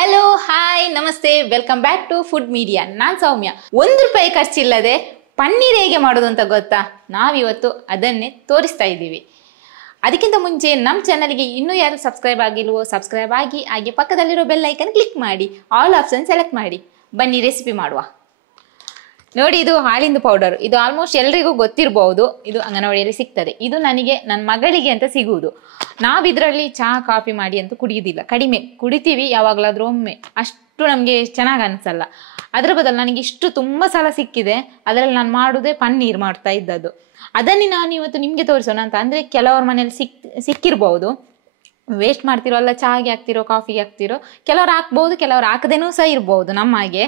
Hello hi ನಮಸ್ತೆ welcome back to food media. ನಾನು ಸೌಮ್ಯ. ₹1 ಖರ್ಚಿಲ್ಲದೆ ಪನ್ನೀರ್ ಹೇಗೆ ಮಾಡೋದು ಅಂತ ಗೊತ್ತಾ? ನಾವಿವತ್ತು ಅದನ್ನೇ ತೋರಿಸ್ತಾ ಇದ್ದೀವಿ. ಅದಕ್ಕಿಂತ ಮುಂಚೆ ನಮ್ಮ ಚಾನಲ್ಗೆ ಇನ್ನೂ ಯಾರು ಸಬ್ಸ್ಕ್ರೈಬ್ ಆಗಿಲ್ವೋ ಸಬ್ಸ್ಕ್ರೈಬ್ ಆಗಿ, ಹಾಗೆ ಪಕ್ಕದಲ್ಲಿರೋ ಬೆಲ್ ಐಕನ್ ಕ್ಲಿಕ್ ಮಾಡಿ, ಆಲ್ ಆಪ್ಷನ್ ಸೆಲೆಕ್ಟ್ ಮಾಡಿ. ಬನ್ನಿ ರೆಸಿಪಿ ಮಾಡುವ. ನೋಡಿ, ಇದು ಹಾಲಿಂದ ಪೌಡರ್. ಇದು ಆಲ್ಮೋಸ್ಟ್ ಎಲ್ರಿಗೂ ಗೊತ್ತಿರಬಹುದು. ಇದು ಅಂಗನವಾಡಿಯಲ್ಲಿ ಸಿಗ್ತದೆ. ಇದು ನನಗೆ ನನ್ನ ಮಗಳಿಗೆ ಅಂತ ಸಿಗುವುದು. ನಾವಿದ್ರಲ್ಲಿ ಚಹಾ ಕಾಫಿ ಮಾಡಿ ಅಂತೂ ಕುಡಿಯೋದಿಲ್ಲ, ಕಡಿಮೆ ಕುಡಿತೀವಿ, ಯಾವಾಗಲಾದ್ರೂ ಒಮ್ಮೆ. ಅಷ್ಟು ನಮಗೆ ಚೆನ್ನಾಗಿ ಅನಿಸಲ್ಲ. ಅದರ ಬದಲು ನನಗೆ ಇಷ್ಟು ತುಂಬ ಸಲ ಸಿಕ್ಕಿದೆ. ಅದರಲ್ಲಿ ನಾನು ಮಾಡೋದೇ ಪನ್ನೀರ್ ಮಾಡ್ತಾ ಇದ್ದದ್ದು. ಅದನ್ನೇ ನಾನು ಇವತ್ತು ನಿಮಗೆ ತೋರಿಸೋಣ ಅಂತ. ಅಂದರೆ ಕೆಲವ್ರ ಮನೇಲಿ ಸಿಕ್ಕಿರ್ಬೋದು. ವೇಸ್ಟ್ ಮಾಡ್ತಿರೋ ಅಲ್ಲ, ಚಹಾಗೆ ಹಾಕ್ತಿರೋ ಕಾಫಿಗೆ ಹಾಕ್ತಿರೋ, ಕೆಲವ್ರು ಹಾಕ್ಬೋದು, ಕೆಲವ್ರು ಹಾಕದೇನೂ ಸಹ ಇರ್ಬೋದು ನಮ್ಮ ಹಾಗೆ.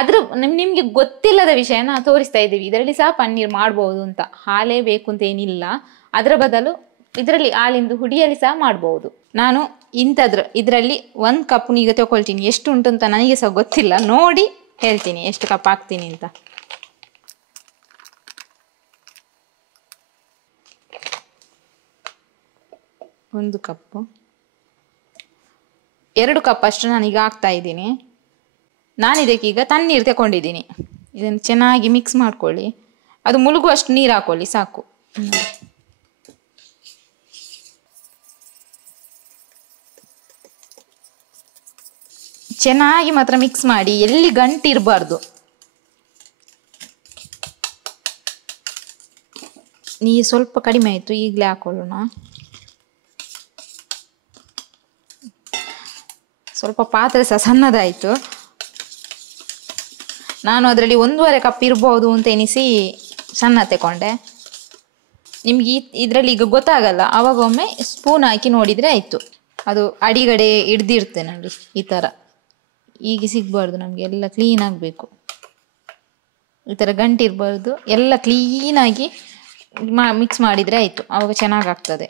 ಅದ್ರ ನಿಮ್ಗೆ ಗೊತ್ತಿಲ್ಲದ ವಿಷಯನ ತೋರಿಸ್ತಾ ಇದ್ದೀವಿ. ಇದರಲ್ಲಿ ಸಹ ಪನ್ನೀರ್ ಮಾಡ್ಬೋದು ಅಂತ. ಹಾಲೇ ಬೇಕು ಅಂತ ಏನಿಲ್ಲ. ಅದರ ಬದಲು ಇದರಲ್ಲಿ ಹಾಲಿಂದು ಹುಡಿಯಲ್ಲಿ ಸಹ ಮಾಡ್ಬೋದು. ನಾನು ಇದರಲ್ಲಿ 1 ಕಪ್ ಈಗ ತಗೊಳ್ತೀನಿ. ಎಷ್ಟು ಉಂಟು ಅಂತ ನನಗೆ ಸಹ ಗೊತ್ತಿಲ್ಲ, ನೋಡಿ ಹೇಳ್ತೀನಿ ಎಷ್ಟು ಕಪ್ ಹಾಕ್ತೀನಿ ಅಂತ. ಒಂದು ಕಪ್ಪು, 2 ಕಪ್ ಅಷ್ಟು ನಾನೀಗ ಹಾಕ್ತಾ ಇದ್ದೀನಿ. ನಾನಿದಕ್ಕೀಗ ತಣ್ಣೀರು ತಗೊಂಡಿದ್ದೀನಿ. ಇದನ್ನು ಚೆನ್ನಾಗಿ ಮಿಕ್ಸ್ ಮಾಡ್ಕೊಳ್ಳಿ. ಅದು ಮುಳುಗುವಷ್ಟು ನೀರು ಹಾಕೊಳ್ಳಿ ಸಾಕು. ಚೆನ್ನಾಗಿ ಮಾತ್ರ ಮಿಕ್ಸ್ ಮಾಡಿ, ಎಲ್ಲಿ ಗಂಟು ಇರಬಾರ್ದು. ನೀರು ಸ್ವಲ್ಪ ಕಡಿಮೆ ಆಯಿತು, ಈಗಲೇ ಹಾಕೊಳ್ಳೋಣ. ಸ್ವಲ್ಪ ಪಾತ್ರೆ ಸಹ ಸಣ್ಣದಾಯಿತು. ನಾನು ಅದರಲ್ಲಿ 1.5 ಕಪ್ ಇರ್ಬೋದು ಅಂತ ಎನಿಸಿ ಸಣ್ಣ ತಗೊಂಡೆ. ನಿಮ್ಗೆ ಇದರಲ್ಲಿ ಈಗ ಗೊತ್ತಾಗಲ್ಲ, ಆವಾಗ ಒಮ್ಮೆ ಸ್ಪೂನ್ ಹಾಕಿ ನೋಡಿದರೆ ಆಯಿತು. ಅದು ಅಡಿಗಡೆ ಹಿಡ್ದಿರುತ್ತೆ ನೋಡಿ, ಈ ಥರ. ಈಗ ಸಿಗಬಾರ್ದು ನಮಗೆ, ಎಲ್ಲ ಕ್ಲೀನ್ ಆಗಬೇಕು. ಈ ಥರ ಗಂಟು ಇರಬಾರ್ದು, ಎಲ್ಲ ಕ್ಲೀನಾಗಿ ಮಿಕ್ಸ್ ಮಾಡಿದರೆ ಆಯಿತು. ಆವಾಗ ಚೆನ್ನಾಗಾಗ್ತದೆ.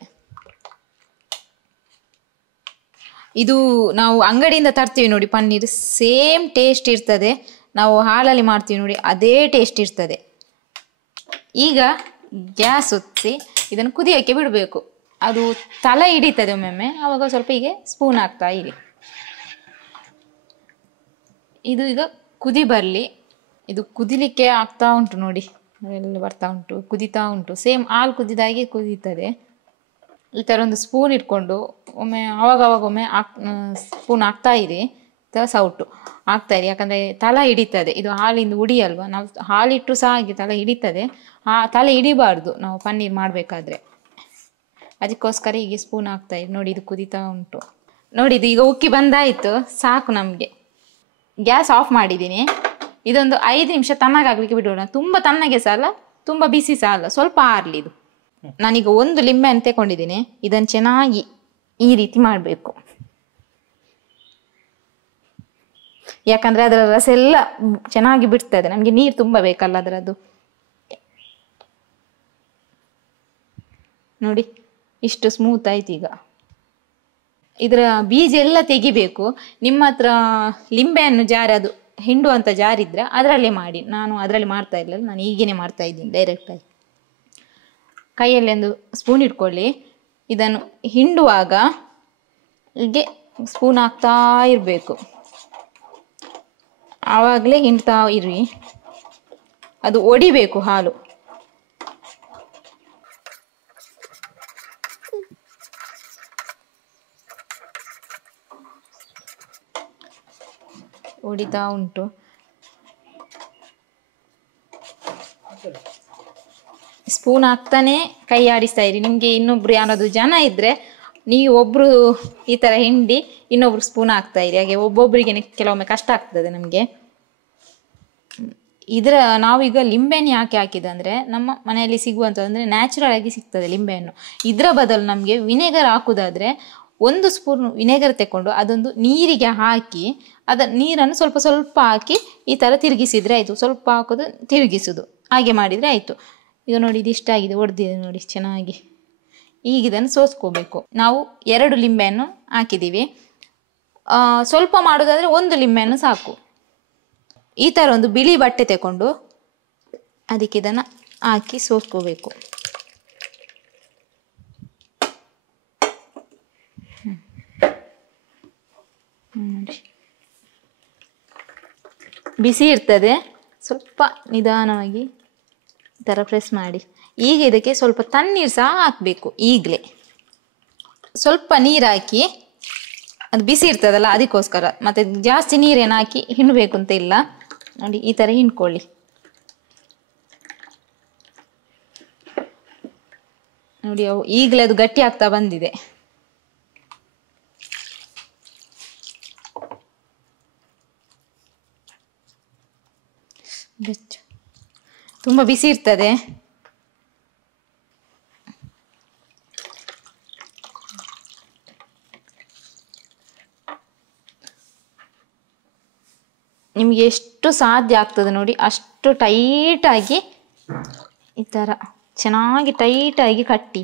ಇದು ನಾವು ಅಂಗಡಿಯಿಂದ ತರ್ತೀವಿ ನೋಡಿ ಪನ್ನೀರ್, ಸೇಮ್ ಟೇಸ್ಟ್ ಇರ್ತದೆ. ನಾವು ಹಾಲಲ್ಲಿ ಮಾಡ್ತೀವಿ ನೋಡಿ, ಅದೇ ಟೇಸ್ಟ್ ಇರ್ತದೆ. ಈಗ ಗ್ಯಾಸ್ ಹೊತ್ತಿಸಿ ಇದನ್ನು ಕುದಿಯೋಕ್ಕೆ ಬಿಡಬೇಕು. ಅದು ತಲೆ ಹಿಡಿತದೆ ಒಮ್ಮೊಮ್ಮೆ, ಆವಾಗ ಸ್ವಲ್ಪ ಹೀಗೆ ಸ್ಪೂನ್ ಹಾಕ್ತಾ ಇರಿ. ಇದು ಈಗ ಕುದಿ ಬರಲಿ. ಇದು ಕುದಿಲಿಕ್ಕೆ ಆಗ್ತಾ ಉಂಟು ನೋಡಿ, ಎಲ್ಲ ಬರ್ತಾ ಉಂಟು, ಕುದಿತಾ ಉಂಟು. ಸೇಮ್ ಹಾಲು ಕುದಿದಾಗೆ ಕುದೀತದೆ. ಈ ಥರ ಒಂದು ಸ್ಪೂನ್ ಇಟ್ಕೊಂಡು ಒಮ್ಮೆ ಆವಾಗವಾಗ ಒಮ್ಮೆ ಸ್ಪೂನ್ ಹಾಕ್ತಾ ಇರಿ. ಸೌಟು ಹಾಕ್ತಾ ಇರಿ, ಯಾಕಂದರೆ ತಲೆ ಹಿಡಿತದೆ. ಇದು ಹಾಲಿಂದ ಹುಡಿ ಅಲ್ವಾ, ನಾವು ಹಾಲಿಟ್ಟು ಸಹ ಹಾಗೆ ತಲೆ ಹಿಡಿತದೆ. ತಲೆ ಹಿಡಿಬಾರ್ದು ನಾವು ಪನ್ನೀರ್ ಮಾಡಬೇಕಾದ್ರೆ. ಅದಕ್ಕೋಸ್ಕರ ಹೀಗೆ ಸ್ಪೂನ್ ಹಾಕ್ತಾ ಇರಿ. ನೋಡಿ, ಇದು ಕುದಿತಾ ಉಂಟು. ನೋಡಿ, ಇದು ಈಗ ಉಕ್ಕಿ ಬಂದಾಯಿತು, ಸಾಕು ನಮಗೆ. ಗ್ಯಾಸ್ ಆಫ್ ಮಾಡಿದ್ದೀನಿ. ಇದೊಂದು 5 ನಿಮಿಷ ತಣ್ಣಗಾಗಲಿಕ್ಕೆ ಬಿಡೋಣ. ತುಂಬ ತಣ್ಣಗೆ ಸಹ ಅಲ್ಲ, ತುಂಬ ಬಿಸಿ ಸಹ ಅಲ್ಲ, ಸ್ವಲ್ಪ ಆರಲಿ ಇದು. ನಾನೀಗ 1 ಲಿಂಬೆ ಹಣ್ಣು ತಗೊಂಡಿದ್ದೀನಿ. ಇದನ್ನು ಚೆನ್ನಾಗಿ ಈ ರೀತಿ ಮಾಡಬೇಕು. ಯಾಕಂದರೆ ಅದರ ರಸ ಎಲ್ಲ ಚೆನ್ನಾಗಿ ಬಿಡ್ತದೆ. ನಮಗೆ ನೀರು ತುಂಬ ಬೇಕಲ್ಲ ಅದರದ್ದು. ನೋಡಿ, ಇಷ್ಟು ಸ್ಮೂತ್ ಆಯ್ತು. ಈಗ ಇದರ ಬೀಜ ಎಲ್ಲ ತೆಗಿಬೇಕು. ನಿಮ್ಮ ಹತ್ರ ಲಿಂಬೆಹಣ್ಣು ಜಾರ್, ಅದು ಹಿಂಡುವಂಥ ಜಾರಿದ್ರೆ ಅದರಲ್ಲೇ ಮಾಡಿ. ನಾನು ಅದರಲ್ಲಿ ಮಾಡ್ತಾ ಇರಲಿಲ್ಲ, ನಾನು ಈಗೇನೆ ಮಾಡ್ತಾ ಇದ್ದೀನಿ ಡೈರೆಕ್ಟಾಗಿ. ಕೈಯಲ್ಲಿ ಒಂದು ಸ್ಪೂನ್ ಇಟ್ಕೊಳ್ಳಿ. ಇದನ್ನು ಹಿಂಡುವಾಗ ಹೀಗೆ ಸ್ಪೂನ್ ಹಾಕ್ತಾ ಇರಬೇಕು. ಆವಾಗಲೇ ಹಿಂಡ್ತಾ ಇರಿ. ಅದು ಒಡಿಬೇಕು ಹಾಲು. ಒಡಿತಾ ಉಂಟು. ಸ್ಪೂನ್ ಹಾಕ್ತಾನೆ ಕೈ ಆಡಿಸ್ತಾ ಇರಿ. ನಿಮಗೆ ಇನ್ನೊಬ್ರು ಯಾರಾದರೂ ಜನ ಇದ್ದರೆ ನೀವು ಒಬ್ಬರು ಈ ಥರ ಹಿಂಡಿ ಇನ್ನೊಬ್ರು ಸ್ಪೂನ್ ಹಾಕ್ತಾ ಇರಿ. ಹಾಗೆ ಒಬ್ಬೊಬ್ಬರಿಗೆ ಕೆಲವೊಮ್ಮೆ ಕಷ್ಟ ಆಗ್ತದೆ ನಮಗೆ. ನಾವೀಗ ಲಿಂಬೆಹಣ್ಣು ಯಾಕೆ ಹಾಕಿದಂದರೆ, ನಮ್ಮ ಮನೆಯಲ್ಲಿ ಸಿಗುವಂಥದ್ದು ನ್ಯಾಚುರಲ್ ಆಗಿ ಸಿಗ್ತದೆ ಲಿಂಬೆಹಣ್ಣು. ಇದರ ಬದಲು ನಮಗೆ ವಿನೆಗರ್ ಹಾಕೋದಾದರೆ 1 ಸ್ಪೂನ್ ವಿನೆಗರ್ ತಗೊಂಡು ಅದೊಂದು ನೀರಿಗೆ ಹಾಕಿ, ನೀರನ್ನು ಸ್ವಲ್ಪ ಸ್ವಲ್ಪ ಹಾಕಿ ಈ ಥರ ತಿರುಗಿಸಿದರೆ ಆಯಿತು. ಸ್ವಲ್ಪ ಹಾಕೋದು, ತಿರುಗಿಸೋದು, ಹಾಗೆ ಮಾಡಿದರೆ ಆಯಿತು. ಈಗ ನೋಡಿ, ಇದು ಇಷ್ಟ ಆಗಿದೆ, ಒಡೆದಿದೆ ನೋಡಿ ಚೆನ್ನಾಗಿ. ಈಗ ಇದನ್ನು ಸೋಸ್ಕೋಬೇಕು. ನಾವು 2 ಲಿಂಬೆಹಣ್ಣು ಹಾಕಿದ್ದೀವಿ. ಸ್ವಲ್ಪ ಮಾಡೋದಾದರೆ 1 ಲಿಂಬೆಹಣ್ಣು ಸಾಕು. ಈ ಥರ ಒಂದು ಬಿಳಿ ಬಟ್ಟೆ ತಗೊಂಡು ಅದಕ್ಕೆ ಇದನ್ನು ಹಾಕಿ ಸೋಸ್ಕೋಬೇಕು. ನೋಡಿ ಬಿಸಿ ಇರ್ತದೆ, ಸ್ವಲ್ಪ ನಿಧಾನವಾಗಿ ಈ ಥರ ಪ್ರೆಸ್ ಮಾಡಿ. ಈಗ ಇದಕ್ಕೆ ಸ್ವಲ್ಪ ತಣ್ಣೀರು ಸಹ ಹಾಕಬೇಕು. ಈಗಲೇ ಸ್ವಲ್ಪ ನೀರು ಹಾಕಿ, ಅದು ಬಿಸಿ ಇರ್ತದಲ್ಲ ಅದಕ್ಕೋಸ್ಕರ. ಮತ್ತು ಜಾಸ್ತಿ ನೀರೇನು ಹಾಕಿ ಹಿಂಡಬೇಕು ಅಂತ ಇಲ್ಲ. ನೋಡಿ ಈ ಥರ ಹಿಂಡ್ಕೊಳ್ಳಿ. ನೋಡಿ ಅವು ಈಗಲೇ ಅದು ಗಟ್ಟಿ ಆಗ್ತಾ ಬಂದಿದೆ. ತುಂಬ ಬಿಸಿ ಇರ್ತದೆ. ನಿಮಗೆ ಎಷ್ಟು ಸಾಧ್ಯ ಆಗ್ತದೆ ನೋಡಿ ಅಷ್ಟು ಟೈಟಾಗಿ ಈ ಥರ ಚೆನ್ನಾಗಿ ಟೈಟಾಗಿ ಕಟ್ಟಿ.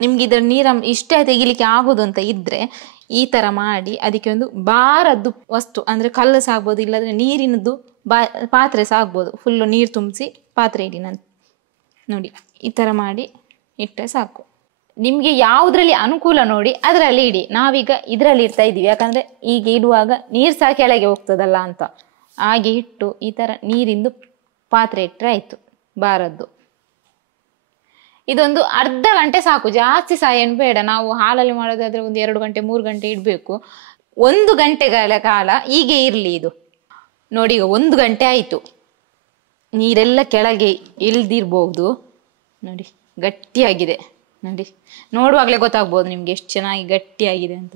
ನಿಮ್ಗೆ ಇದರ ನೀರು ಇಷ್ಟೇ ತೆಗಿಲಿಕ್ಕೆ ಆಗೋದು ಅಂತ ಇದ್ದರೆ ಈ ಥರ ಮಾಡಿ ಅದಕ್ಕೆ ಒಂದು ಭಾರದ್ದು ವಸ್ತು, ಅಂದರೆ ಕಲ್ಲು ಸಹ ಆಗ್ಬೋದು, ಇಲ್ಲಾಂದರೆ ನೀರಿನದ್ದು ಪಾತ್ರೆ ಸಹ ಆಗ್ಬೋದು. ಫುಲ್ಲು ನೀರು ತುಂಬಿಸಿ ಪಾತ್ರೆ ಇಡಿ. ನಾನು ನೋಡಿ ಈ ಥರ ಮಾಡಿ ಇಟ್ಟರೆ ಸಾಕು. ನಿಮಗೆ ಯಾವುದ್ರಲ್ಲಿ ಅನುಕೂಲ ನೋಡಿ ಅದರಲ್ಲಿ ಇಡಿ. ನಾವೀಗ ಇದರಲ್ಲಿ ಇಡ್ತಾ ಇದ್ದೀವಿ, ಯಾಕಂದರೆ ಈಗ ಇಡುವಾಗ ನೀರು ಸಹ ಕೆಳಗೆ ಹೋಗ್ತದಲ್ಲ ಅಂತ. ಹಾಗೆ ಇಟ್ಟು ಈ ಥರ ನೀರಿಂದು ಪಾತ್ರೆ ಇಟ್ಟರೆ ಆಯಿತು, ಭಾರದ್ದು. ಇದೊಂದು ಅರ್ಧ ಗಂಟೆ ಸಾಕು, ಜಾಸ್ತಿ ಸಹ ಏನು ಬೇಡ. ನಾವು ಹಾಲಲ್ಲಿ ಮಾಡೋದಾದರೆ ಒಂದು 2 ಗಂಟೆ 3 ಗಂಟೆ ಇಡಬೇಕು. 1 ಗಂಟೆಗಳ ಕಾಲ ಹೀಗೆ ಇರಲಿ ಇದು. ನೋಡಿ ಈಗ 1 ಗಂಟೆ ಆಯಿತು, ನೀರೆಲ್ಲ ಕೆಳಗೆ ಇಳ್ದಿರ್ಬೋದು. ನೋಡಿ ಗಟ್ಟಿಯಾಗಿದೆ. ನೋಡಿ ನೋಡುವಾಗಲೇ ಗೊತ್ತಾಗ್ಬೋದು ನಿಮ್ಗೆ ಎಷ್ಟು ಚೆನ್ನಾಗಿ ಗಟ್ಟಿಯಾಗಿದೆ ಅಂತ.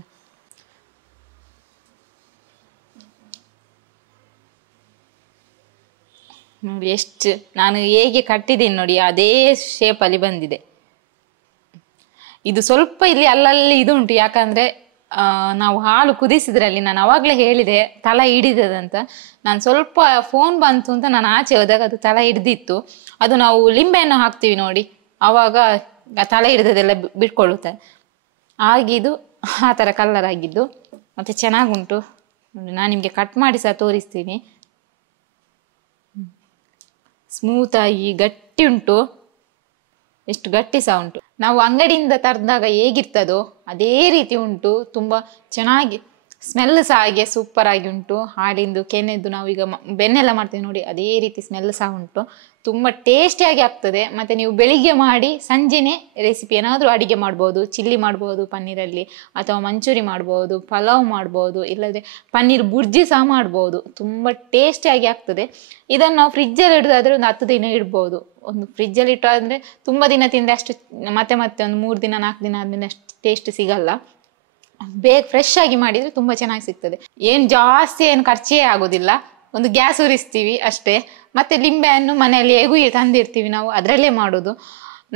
ನೋಡಿ ಎಷ್ಟು ನಾನು ಹೇಗೆ ಕಟ್ಟಿದ್ದೀನಿ ನೋಡಿ, ಅದೇ ಶೇಪಲ್ಲಿ ಬಂದಿದೆ. ಇದು ಸ್ವಲ್ಪ ಇಲ್ಲಿ ಅಲ್ಲಲ್ಲಿ ಇದು ಉಂಟು, ಯಾಕಂದರೆ ನಾವು ಹಾಲು ಕುದಿಸಿದ್ರಲ್ಲಿ ನಾನು ಅವಾಗಲೇ ಹೇಳಿದೆ ತಳ ಹಿಡಿದದಂತ. ನಾನು ಸ್ವಲ್ಪ ಫೋನ್ ಬಂತು ಅಂತ ನಾನು ಆಚೆ ಹೋದಾಗ ಅದು ತಳ ಹಿಡ್ದಿತ್ತು. ಅದು ನಾವು ಲಿಂಬೆಯನ್ನು ಹಾಕ್ತೀವಿ ನೋಡಿ, ಆವಾಗ ತಲೆ ಹಿಡಿದದೆಲ್ಲ ಬಿಟ್ಕೊಳ್ಳುತ್ತೆ. ಆಗಿದ್ದು ಆ ಥರ ಕಲರ್ ಆಗಿದ್ದು. ಮತ್ತು ಚೆನ್ನಾಗುಂಟು ನೋಡಿ. ನಾನು ನಿಮಗೆ ಕಟ್ ಮಾಡಿ ಸಹ ತೋರಿಸ್ತೀನಿ. ಸ್ಮೂತಾಗಿ ಗಟ್ಟಿ ಉಂಟು, ಎಷ್ಟು ಗಟ್ಟಿ ಸಹ ಉಂಟು. ನಾವು ಅಂಗಡಿಯಿಂದ ತರಿದಾಗ ಹೇಗಿರ್ತದೋ ಅದೇ ರೀತಿ ಉಂಟು. ತುಂಬ ಚೆನ್ನಾಗಿ ಸ್ಮೆಲ್ ಸಹ ಹಾಗೆ ಸೂಪರ್ ಆಗಿ ಉಂಟು. ಹಾಲಿಂದು ಕೆನೆದ್ದು ನಾವೀಗ ಬೆನ್ನೆಲ್ಲ ಮಾಡ್ತೀವಿ ನೋಡಿ, ಅದೇ ರೀತಿ ಸ್ಮೆಲ್ ಸಹ ಉಂಟು. ತುಂಬ ಟೇಸ್ಟಿಯಾಗಿ ಆಗ್ತದೆ. ಮತ್ತು ನೀವು ಬೆಳಿಗ್ಗೆ ಮಾಡಿ ಸಂಜೆನೇ ರೆಸಿಪಿ ಏನಾದರೂ ಅಡುಗೆ ಮಾಡ್ಬೋದು. ಚಿಲ್ಲಿ ಮಾಡ್ಬೋದು ಪನ್ನೀರಲ್ಲಿ, ಅಥವಾ ಮಂಚೂರಿ ಮಾಡ್ಬೋದು, ಪಲಾವ್ ಮಾಡ್ಬೋದು, ಇಲ್ಲದೆ ಪನ್ನೀರ್ ಬುರ್ಜಿ ಸಹ ಮಾಡ್ಬೋದು. ತುಂಬ ಟೇಸ್ಟಿಯಾಗಿ ಆಗ್ತದೆ. ಇದನ್ನು ನಾವು ಫ್ರಿಜ್ಜಲ್ಲಿ ಇಡೋದಾದರೆ ಒಂದು 10 ದಿನ ಇಡ್ಬೋದು. ಒಂದು ಫ್ರಿಜ್ಜಲ್ಲಿ ಇಟ್ಟು ಅಂದರೆ ತುಂಬ ದಿನ ತಿಂದರೆ ಅಷ್ಟು ಮತ್ತೆ ಒಂದು 3 ದಿನ 4 ದಿನ ಆದಮೇಲೆ ಅಷ್ಟು ಟೇಸ್ಟ್ ಸಿಗಲ್ಲ. ಬೇಗ ಫ್ರೆಶ್ ಆಗಿ ಮಾಡಿದರೆ ತುಂಬ ಚೆನ್ನಾಗಿ ಸಿಗ್ತದೆ. ಏನು ಜಾಸ್ತಿ ಏನು ಖರ್ಚೇ ಆಗೋದಿಲ್ಲ. ಒಂದು ಗ್ಯಾಸ್ ಉರಿಸ್ತೀವಿ ಅಷ್ಟೇ. ಮತ್ತು ಲಿಂಬೆಯನ್ನು ಮನೆಯಲ್ಲಿ ಹೇಗೂ ತಂದಿರ್ತೀವಿ ನಾವು, ಅದರಲ್ಲೇ ಮಾಡೋದು.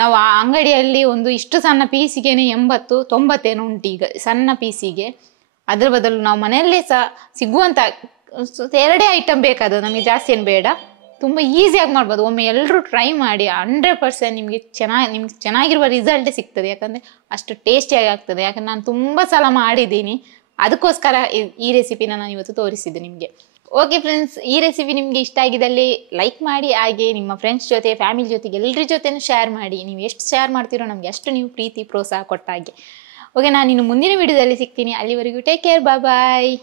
ನಾವು ಆ ಅಂಗಡಿಯಲ್ಲಿ ಒಂದು ಇಷ್ಟು ಸಣ್ಣ ಪೀಸಿಗೆನೆ 80-90 ಏನೋ ಉಂಟು ಈಗ ಸಣ್ಣ ಪೀಸಿಗೆ. ಅದರ ಬದಲು ನಾವು ಮನೆಯಲ್ಲೇ ಸಹ ಸಿಗುವಂಥ 2 ಐಟಮ್ ಬೇಕಾದ, ನಮಗೆ ಜಾಸ್ತಿ ಏನು ಬೇಡ. ತುಂಬ ಈಸಿಯಾಗಿ ಮಾಡ್ಬೋದು. ಒಮ್ಮೆ ಎಲ್ಲರೂ ಟ್ರೈ ಮಾಡಿ, 100% ನಿಮಗೆ ಚೆನ್ನಾಗಿರುವ ರಿಸಲ್ಟೇ ಸಿಗ್ತದೆ. ಯಾಕಂದರೆ ಅಷ್ಟು ಟೇಸ್ಟಿಯಾಗಿ ಆಗ್ತದೆ. ಯಾಕಂದರೆ ನಾನು ತುಂಬ ಸಲ ಮಾಡಿದ್ದೀನಿ, ಅದಕ್ಕೋಸ್ಕರ ಈ ರೆಸಿಪಿನ ನಾನು ಇವತ್ತು ತೋರಿಸಿದ್ದೆ ನಿಮಗೆ. ಓಕೆ ಫ್ರೆಂಡ್ಸ್, ಈ ರೆಸಿಪಿ ನಿಮಗೆ ಇಷ್ಟ ಆಗಿದ್ದಲ್ಲಿ ಲೈಕ್ ಮಾಡಿ, ಹಾಗೆ ನಿಮ್ಮ ಫ್ರೆಂಡ್ಸ್ ಜೊತೆ ಫ್ಯಾಮಿಲಿ ಜೊತೆಗೆ ಎಲ್ಲರ ಜೊತೆನೂ ಶೇರ್ ಮಾಡಿ. ನೀವು ಎಷ್ಟು ಶೇರ್ ಮಾಡ್ತೀರೋ ನಮಗೆ ಅಷ್ಟು ನೀವು ಪ್ರೀತಿ ಪ್ರೋತ್ಸಾಹ ಕೊಟ್ಟ ಹಾಗೆ. ಓಕೆ, ನಾನು ಇನ್ನು ಮುಂದಿನ ವಿಡಿಯೋದಲ್ಲಿ ಸಿಗ್ತೀನಿ. ಅಲ್ಲಿವರೆಗೂ ಟೇಕ್ ಕೇರ್, ಬಾಯ್.